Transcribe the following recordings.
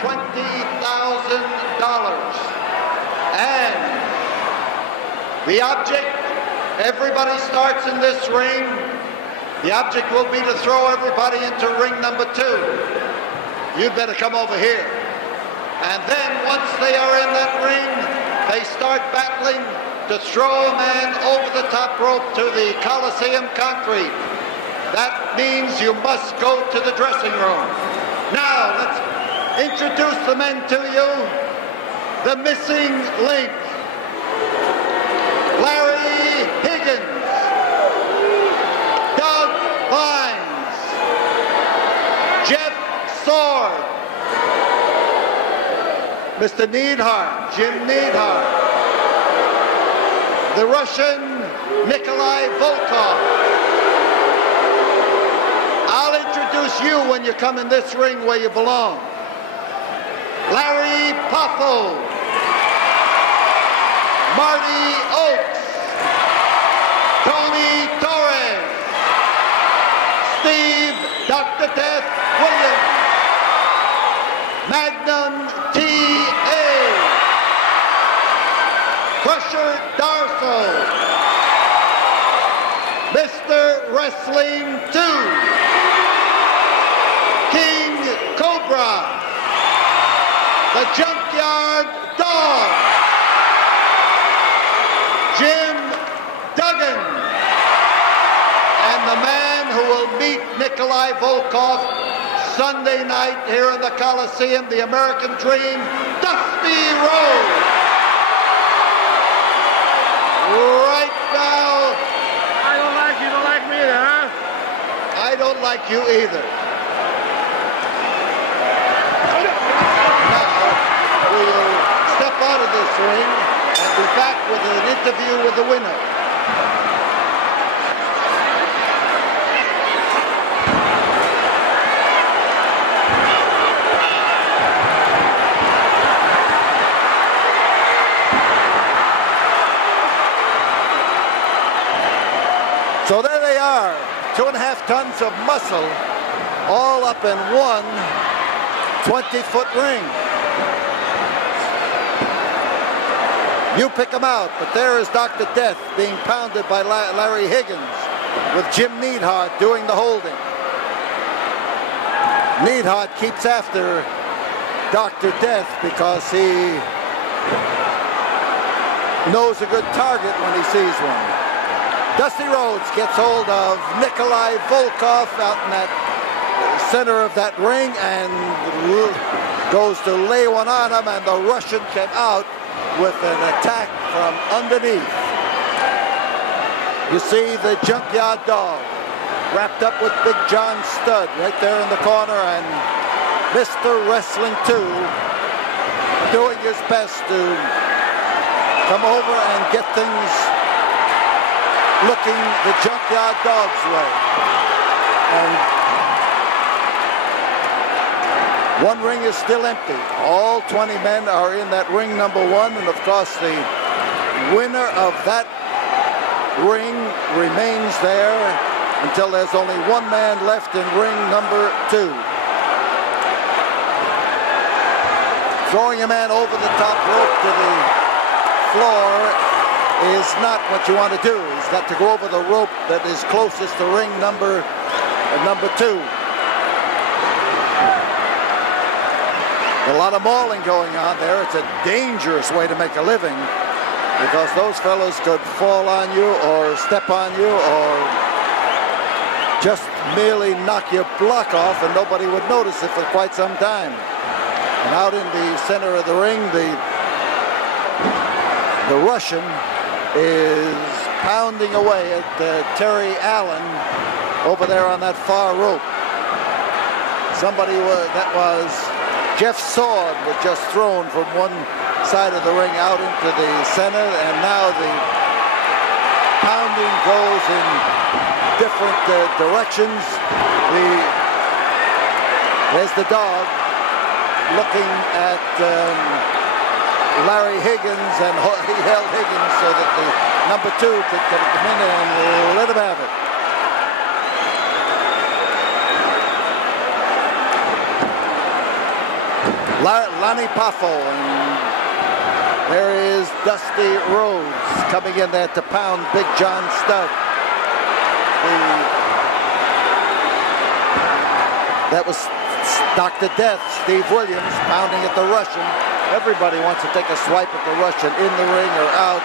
$20,000. And the object, everybody starts in this ring. The object will be to throw everybody into ring number 2. You'd better come over here. And then once they are in that ring, they start battling to throw a man over the top rope to the Coliseum concrete. That means you must go to the dressing room. Now, let's introduce the men to you. The missing link. Larry Higgins. Doug Vines. Jeff Sword. Mr. Neidhart, Jim Neidhart. The Russian, Nikolai Volkov. I'll introduce you when you come in this ring where you belong. Larry Poffo. Marty Oaks. Tony Torres. Steve Dr. Death Williams. Magnum T.A. Crusher Darso. Mr. Wrestling 2. King Cobra. The Junkyard Dog. Jim Duggan. And the man who will meet Nikolai Volkov Sunday night here in the Coliseum, the American Dream, Dusty Rhodes. Right now. I don't like you, don't like me either, huh? I don't like you either. Now, we will step out of this ring and be back with an interview with the winner. So there they are, 2.5 tons of muscle, all up in one 20-foot ring. You pick them out, but there is Dr. Death being pounded by Larry Higgins with Jim Neidhart doing the holding. Neidhart keeps after Dr. Death because he knows a good target when he sees one. Dusty Rhodes gets hold of Nikolai Volkov out in that center of that ring and goes to lay one on him, and the Russian came out with an attack from underneath. You see the Junkyard Dog wrapped up with Big John Studd right there in the corner, and Mr. Wrestling 2 doing his best to come over and get things looking the Junkyard Dog's way. And one ring is still empty. All 20 men are in that ring number 1, and of course the winner of that ring remains there until there's only one man left in ring number 2. Throwing a man over the top rope to the floor is not what you want to do. He's got to go over the rope that is closest to ring number 2. A lot of mauling going on there. It's a dangerous way to make a living because those fellows could fall on you or step on you or just merely knock your block off and nobody would notice it for quite some time. And out in the center of the ring, the Russian is pounding away at Terry Allen over there on that far rope. That was Jeff Sword, was just thrown from one side of the ring out into the center, and now the pounding goes in different directions. There's the Dog looking at Larry Higgins, and he held Higgins so that the number 2 could come in and let him have it. Lanny Poffo, and there is Dusty Rhodes coming in there to pound Big John Studd. That was Dr. Death, Steve Williams, pounding at the Russian. Everybody wants to take a swipe at the Russian in the ring or out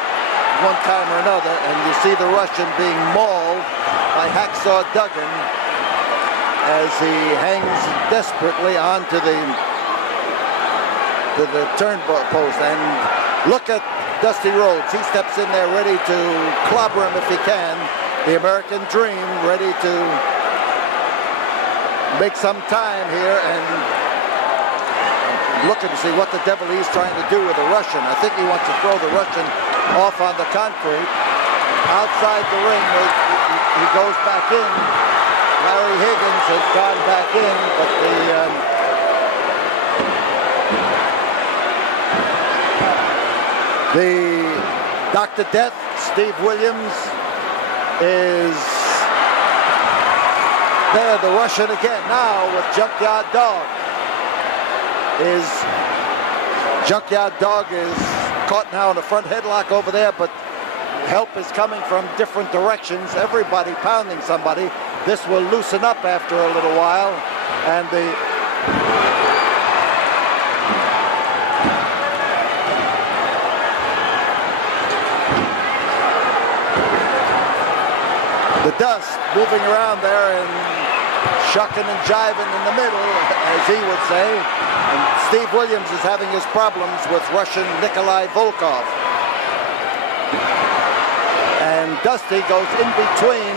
one time or another, and you see the Russian being mauled by Hacksaw Duggan as he hangs desperately onto the turn post. And look at Dusty Rhodes. He steps in there ready to clobber him if he can. The American Dream ready to make some time here and looking to see what the devil he's trying to do with the Russian. I think he wants to throw the Russian off on the concrete. Outside the ring, he goes back in. Larry Higgins has gone back in, but the Dr. Death, Steve Williams, is there. The Russian again now with Junkyard Dog. Junkyard Dog is caught now in the front headlock over there, but help is coming from different directions. Everybody pounding somebody. This will loosen up after a little while, and the dust moving around there and shucking and jiving in the middle, as he would say. And Steve Williams is having his problems with Russian Nikolai Volkov. And Dusty goes in between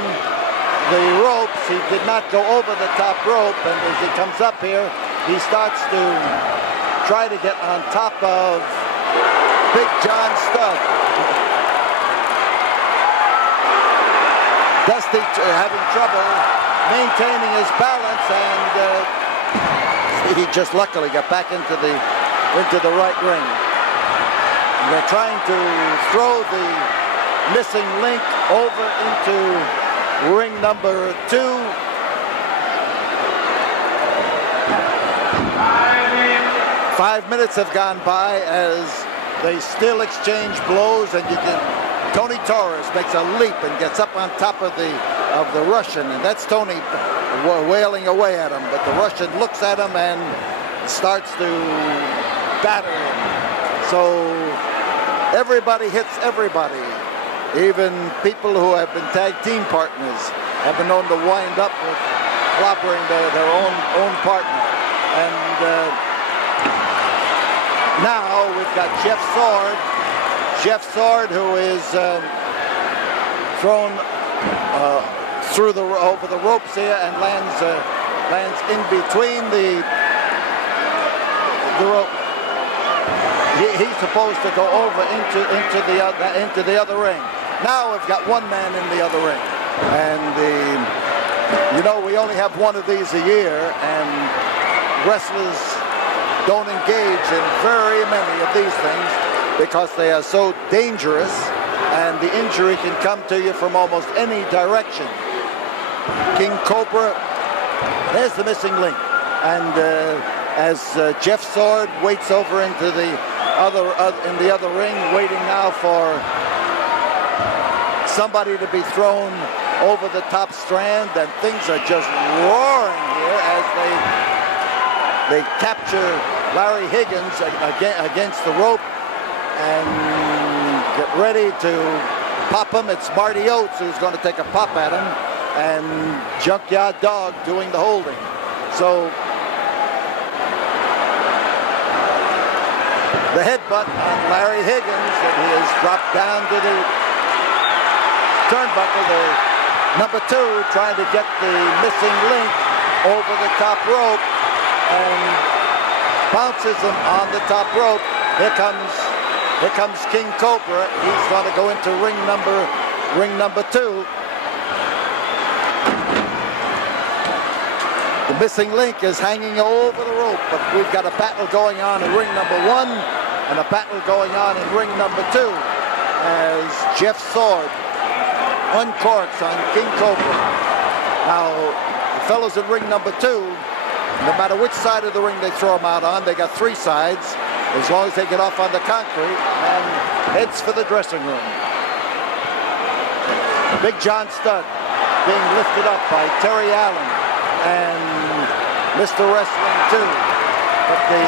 the ropes. He did not go over the top rope, and as he comes up here, he starts to try to get on top of Big John Studd. Dusty having trouble maintaining his balance, and he just luckily got back into the right ring. And they're trying to throw the missing link over into ring number 2. 5 minutes have gone by as they still exchange blows, and Tony Torres makes a leap and gets up on top of the Russian, and that's Tony wailing away at him, but the Russian looks at him and starts to batter him. So everybody hits everybody. Even people who have been tag team partners have been known to wind up with clobbering their own partner. And now we've got Jeff Sword. Jeff Sword, who is thrown over the ropes here and lands in between the rope. He's supposed to go over into the other ring. Now we've got one man in the other ring, and we only have one of these a year, and wrestlers don't engage in very many of these things because they are so dangerous, and the injury can come to you from almost any direction. King Cobra, there's the missing link, and as Jeff Sword waits over into the other ring, waiting now for somebody to be thrown over the top strand, and things are just roaring here as they capture Larry Higgins against the rope and get ready to pop him. It's Marty Oates who's going to take a pop at him, and Junkyard Dog doing the holding. So the headbutt on Larry Higgins, and he is dropped down to the turnbuckle. The number 2 trying to get the missing link over the top rope and bounces him on the top rope. Here comes King Cobra. He's going to go into ring number 2. The missing link is hanging over the rope, but we've got a battle going on in ring number 1 and a battle going on in ring number 2 as Jeff Sword uncorks on King Cobra. Now, the fellows in ring number 2 No matter which side of the ring they throw them out on, they got 3 sides, as long as they get off on the concrete, and heads for the dressing room. Big John Studd being lifted up by Terry Allen and Mr. Wrestling 2. But the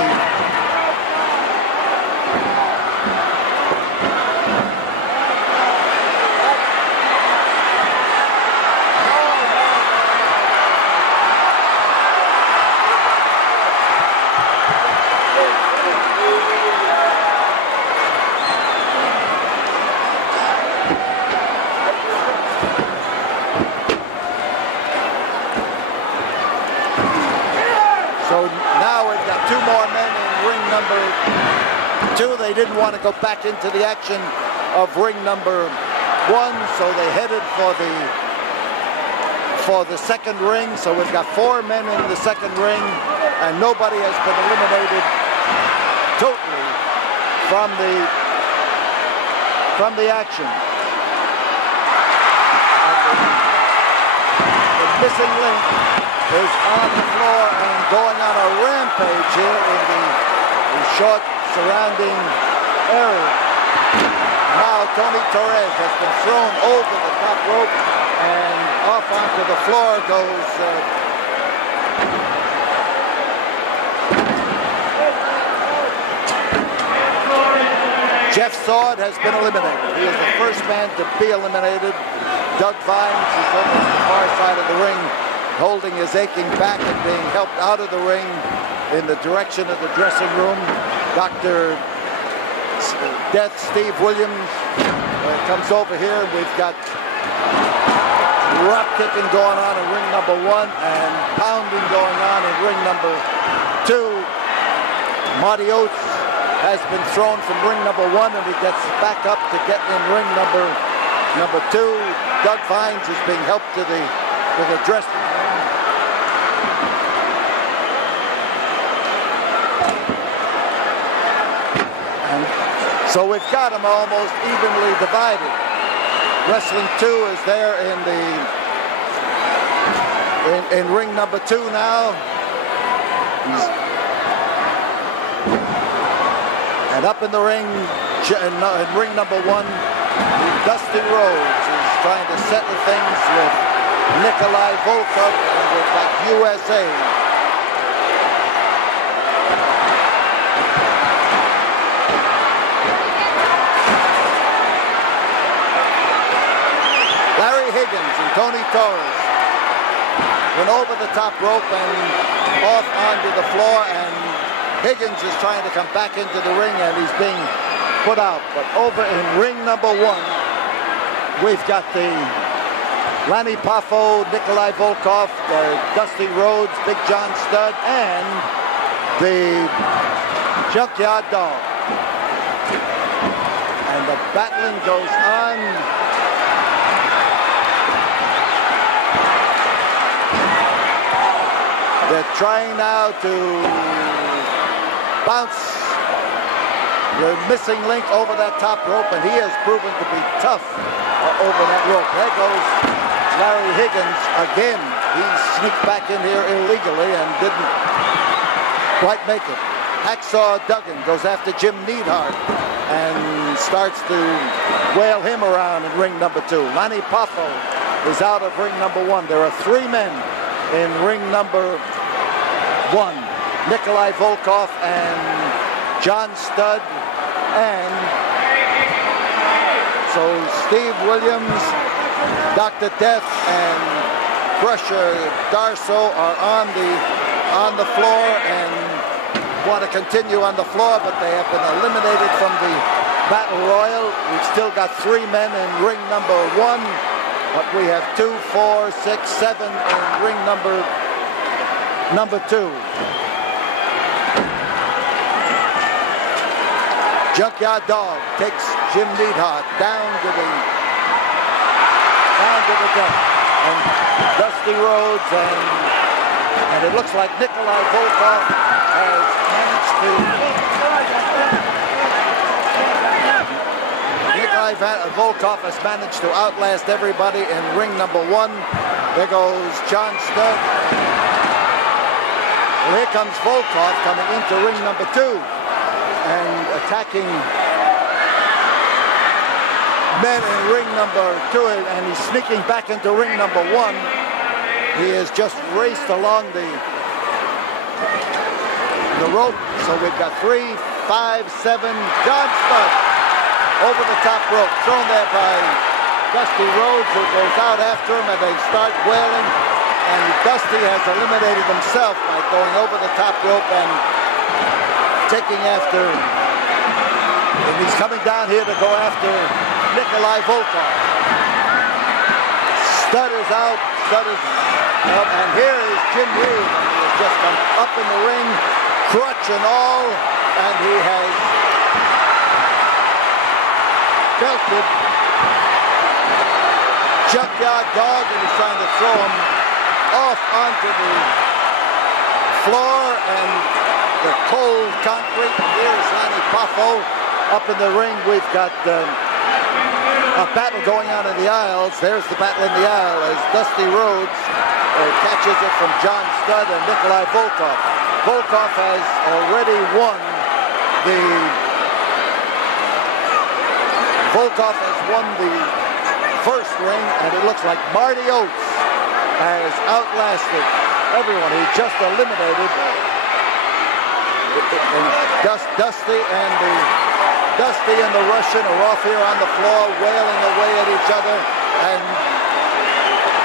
they didn't want to go back into the action of ring number 1, so they headed for the second ring. So we've got 4 men in the second ring, and nobody has been eliminated totally from the action. And the missing link is on the floor and going on a rampage here in the short surrounding area. Now Tony Torres has been thrown over the top rope, and off onto the floor goes Jeff Sword has been eliminated. He is the first man to be eliminated. Doug Vines is over on the far side of the ring, holding his aching back and being helped out of the ring in the direction of the dressing room. Dr. Death Steve Williams comes over here. We've got drop kicking going on in ring number 1 and pounding going on in ring number 2. Marty Oates has been thrown from ring number 1, and he gets back up to get in ring number 2. Doug Vines is being helped to the dressing room. So we've got them almost evenly divided. Wrestling 2 is there in ring number 2 now. And up in the ring, in ring number 1, Dusty Rhodes is trying to settle things with Nikolai Volkov and with that USA. Higgins and Tony Torres went over the top rope and off onto the floor, and Higgins is trying to come back into the ring, and he's being put out. But over in ring number 1, we've got the Lanny Poffo, Nikolai Volkov, Dusty Rhodes, Big John Studd, and the Junkyard Dog. And the battling goes on. They're trying now to bounce the missing link over that top rope, and he has proven to be tough over that rope. There goes Larry Higgins again. He sneaked back in here illegally and didn't quite make it. Hacksaw Duggan goes after Jim Neidhart and starts to whale him around in ring number 2. Lanny Poffo is out of ring number 1. There are 3 men in ring number 1, Nikolai Volkov and John Studd, and so Steve Williams, Dr. Death, and Crusher Darso are on the floor and want to continue on the floor, but they have been eliminated from the Battle Royal. We've still got 3 men in ring number 1, but we have 2, 4, 6, 7 in ring number 2. Junkyard Dog takes Jim Neidhart down to the deck, and Dusty Rhodes and it looks like Nikolai Volkov has managed to. Nikolai Volkov has managed to outlast everybody in ring number 1. There goes John Studd. Well, here comes Volkov coming into ring number 2 and attacking men in ring number 2, and he's sneaking back into ring number 1. He has just raced along the rope. So we've got 3, 5, 7. John Studd over the top rope, thrown there by Dusty Rhodes, who goes out after him, and they start wailing. And Dusty has eliminated himself by going over the top rope and taking after, and he's coming down here to go after Nikolai Volkov. Studd is out, Studd is up, and here is Jim Reed. He has just come up in the ring, crutch and all, and he has belted Junkyard Dog, and he's trying to throw him off onto the floor and the cold concrete. Here's Lanny Poffo up in the ring. We've got a battle going on in the aisles. There's the battle in the aisle as Dusty Rhodes catches it from John Studd and Nikolai Volkov. Volkov has already won the first ring, and it looks like Marty Oates has outlasted everyone. He just eliminated Dusty and the Russian are off here on the floor wailing away at each other, and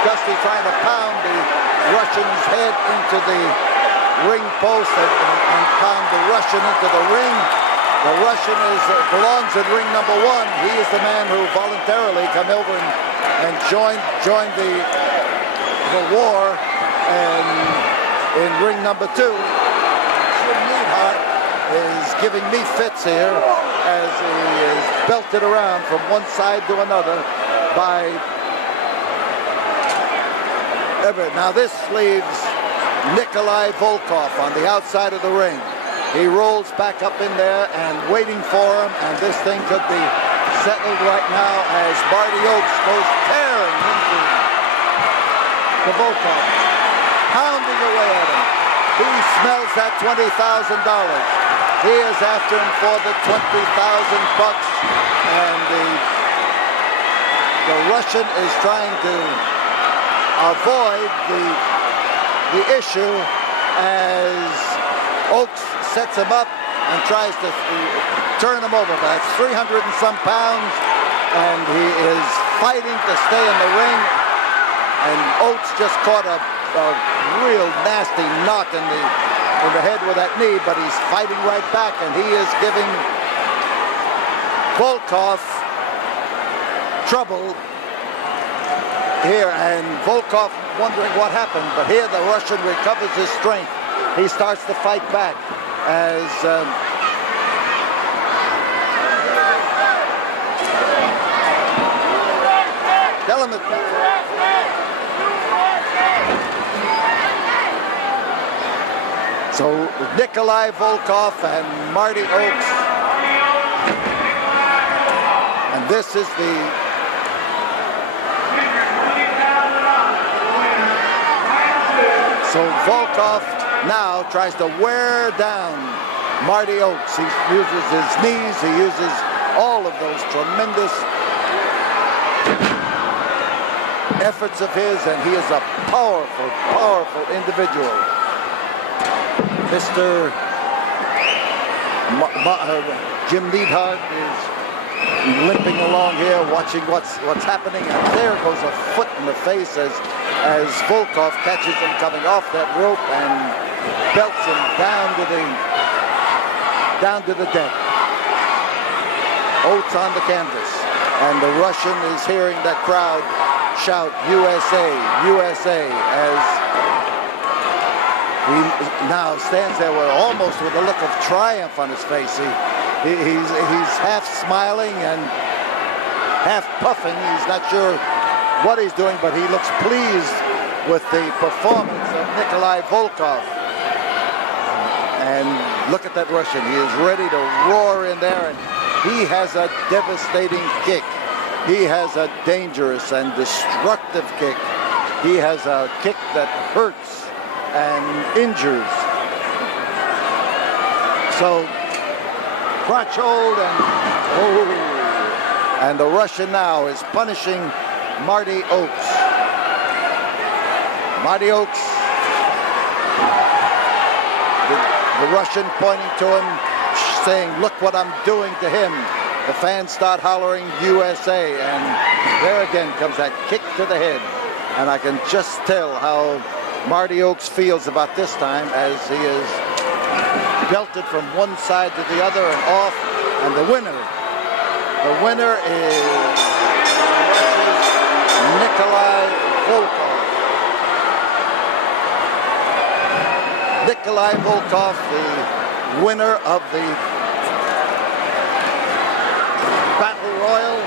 Dusty trying to pound the Russian's head into the ring post and pound the Russian into the ring. The Russian belongs in ring number 1. He is the man who voluntarily come over and joined the war, and in ring number 2, Jim Neidhart is giving me fits here as he is belted around from one side to another by Everett. Now this leaves Nikolai Volkov on the outside of the ring. He rolls back up in there and waiting for him, and this thing could be settled right now as Marty Oates goes tearing into the Volkov, pounding away at him. He smells that $20,000. He is after him for the $20,000, and the Russian is trying to avoid the issue as Oates sets him up and tries to turn him over. That's 300 and some pounds, and he is fighting to stay in the ring. And Oates just caught a real nasty knock in the head with that knee, but he's fighting right back, and he is giving Volkov trouble here, and Volkov wondering what happened, but here the Russian recovers his strength. He starts to fight back as tell him so Nikolai Volkov and Marty Oates, and this is so Volkov now tries to wear down Marty Oates. He uses his knees, he uses all of those tremendous efforts of his, and he is a powerful, powerful individual. Mr. Jim Neidhart is limping along here, watching what's happening, and there goes a foot in the face as Volkov catches him coming off that rope and belts him down to the deck. Oates on the canvas, and the Russian is hearing that crowd shout USA, USA, as he now stands there almost with a look of triumph on his face. He's half smiling and half puffing. He's not sure what he's doing, but he looks pleased with the performance of Nikolai Volkov. And look at that Russian. He is ready to roar in there, and he has a devastating kick. He has a dangerous and destructive kick. He has a kick that hurts and injures. So crotch hold and the Russian now is punishing Marty Oaks. Marty Oaks, the Russian pointing to him, saying, "Look what I'm doing to him." The fans start hollering USA, and there again comes that kick to the head. And I can just tell how Marty Oaks feels about this time as he is belted from one side to the other and off. And the winner is Russia's Nikolai Volkov. Nikolai Volkov, the winner of the Battle Royal.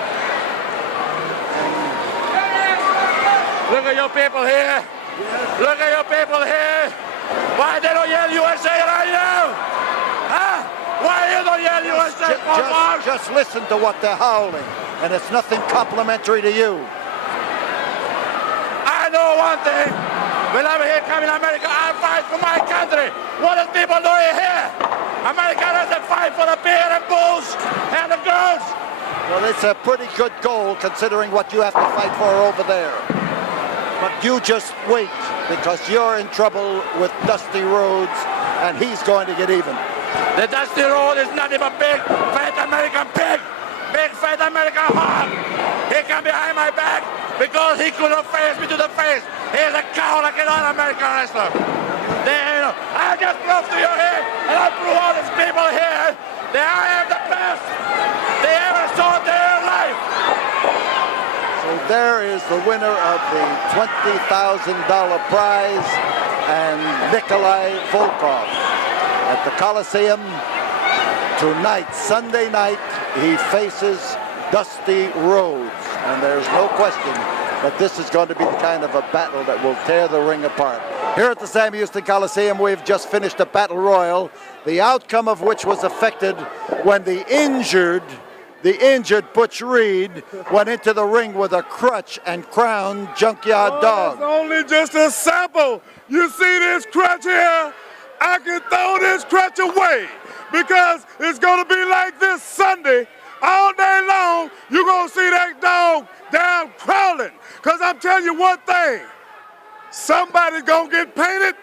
Look at your people here. Look at your people here. Why they don't yell USA right now? Huh? Why you don't yell USA? Just listen to what they're howling, and it's nothing complimentary to you. I know one thing. When I'm here coming to America, I fight for my country. What is people doing here? America doesn't fight for the beer and bulls and the girls. Well, it's a pretty good goal considering what you have to fight for over there. But you just wait, because you're in trouble with Dusty Rhodes, and he's going to get even. The Dusty Rhodes is nothing but big, fat American pig. Big, fat American hog. He come behind my back because he couldn't face me to the face. He's a cow like an American wrestler. I just prove to you here, and I prove all these people here that I am the best they ever saw in their life. So there is the winner of the $20,000 prize, and Nikolai Volkov at the Coliseum tonight, Sunday night. He faces Dusty Rhodes, and there's no question that this is going to be the kind of a battle that will tear the ring apart. Here at the Sam Houston Coliseum, we've just finished a battle royal, the outcome of which was affected when the injured Butch Reed went into the ring with a crutch and crowned Junkyard Dog. It's only just a sample. You see this crutch here? I can throw this crutch away because it's going to be like this Sunday. All day long, you're going to see that dog down crawling. Because I'm telling you one thing, somebody's going to get painted,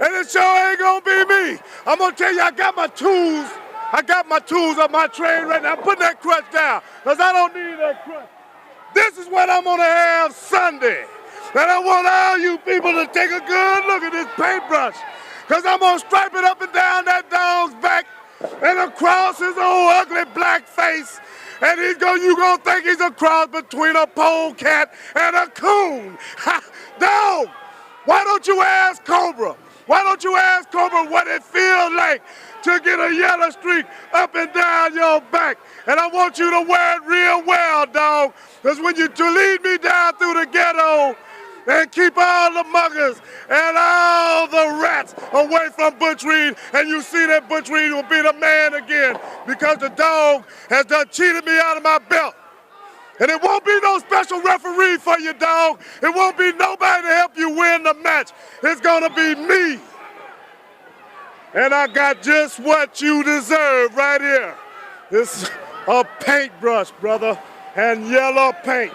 and it sure ain't going to be me. I'm going to tell you, I got my tools on my train right now. I'm putting that crutch down because I don't need that crutch. This is what I'm going to have Sunday. And I want all you people to take a good look at this paintbrush because I'm going to stripe it up and down that dog's back and across his old ugly black face. And you're going to think he's a cross between a polecat and a coon. Dog, why don't you ask Cobra? Why don't you ask Cobra what it feels like to get a yellow streak up and down your back? And I want you to wear it real well, dog, because when you lead me down through the ghetto and keep all the muggers and all the rats away from Butch Reed, and you see that Butch Reed will be the man again because the dog has done cheated me out of my belt. And it won't be no special referee for you, dog. It won't be nobody to help you win the match. It's gonna be me. And I got just what you deserve right here. It's a paintbrush, brother, and yellow paint.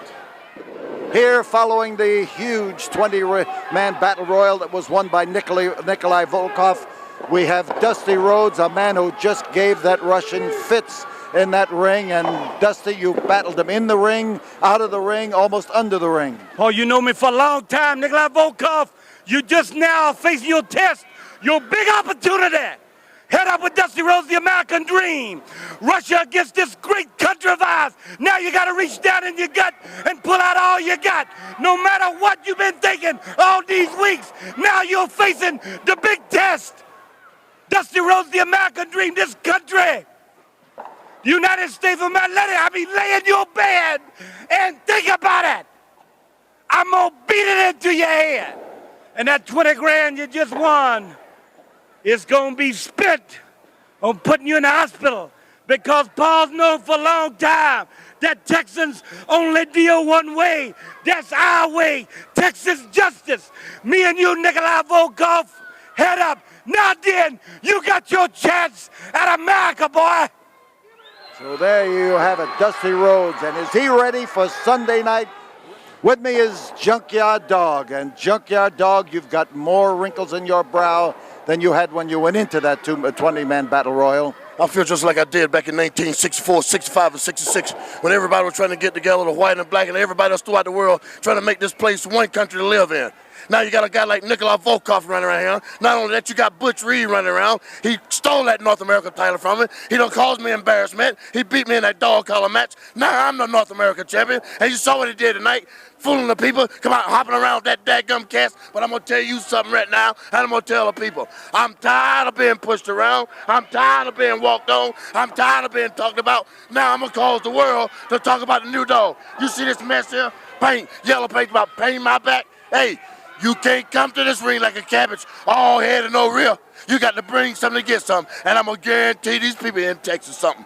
Here, following the huge 20-man battle royal that was won by Nikolai Volkov, we have Dusty Rhodes, a man who just gave that Russian fits in that ring. And Dusty, you battled him in the ring, out of the ring, almost under the ring. Oh, you know me for a long time, Nikolai Volkov. You just now facing your test, your big opportunity. Head up with Dusty Rhodes, the American dream. Russia against this great country of ours. Now you got to reach down in your gut and pull out all you got. No matter what you've been thinking all these weeks, now you're facing the big test. Dusty Rhodes, the American dream, this country. The United States of America, I be laying your bed and think about it. I'm going to beat it into your head. And that 20 grand you just won, it's going to be spent on putting you in the hospital because Paul's known for a long time that Texans only deal one way. That's our way. Texas justice. Me and you, Nikolai Volkov, head up. Now then, you got your chance at America, boy. So there you have it, Dusty Rhodes. And is he ready for Sunday night? With me is Junkyard Dog. And Junkyard Dog, you've got more wrinkles in your brow than you had when you went into that 20-man battle royal. I feel just like I did back in 1964, 65, and 66 when everybody was trying to get together, the white and black and everybody else throughout the world, trying to make this place one country to live in. Now you got a guy like Nikolai Volkov running around here. Not only that, you got Butch Reed running around. He stole that North American title from me. He done caused me embarrassment. He beat me in that dog collar match. Now I'm the North American champion. And you saw what he did tonight, fooling the people, come out hopping around that dadgum cast. But I'm going to tell you something right now, and I'm going to tell the people. I'm tired of being pushed around. I'm tired of being walked on. I'm tired of being talked about. Now I'm going to cause the world to talk about the new dog. You see this mess here? Paint, yellow paint about painting my back? Hey, you can't come to this ring like a cabbage, all head and no rear. You got to bring something to get something. And I'm going to guarantee these people in Texas something.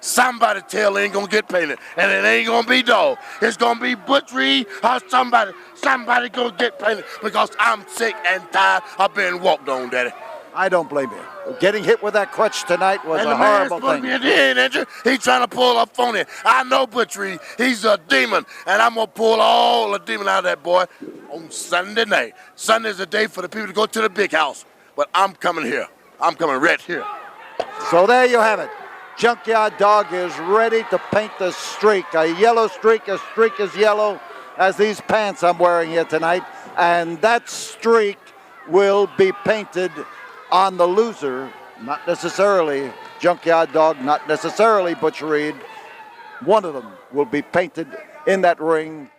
Somebody tail ain't going to get painted. And it ain't going to be dog. It's going to be Butch Reed or somebody. Somebody going to get painted because I'm sick and tired of being walked on, Daddy. I don't blame you. Getting hit with that crutch tonight was a horrible thing. And the man's injured. He's trying to pull up phony. I know Butch Reed. He's a demon. And I'm going to pull all the demon out of that boy on Sunday night. Sunday's a day for the people to go to the big house. But I'm coming here. I'm coming right here. So there you have it. Junkyard Dog is ready to paint the streak. A yellow streak. A streak is yellow as these pants I'm wearing here tonight. And that streak will be painted on the loser, not necessarily Junkyard Dog, not necessarily Butch Reed. One of them will be painted in that ring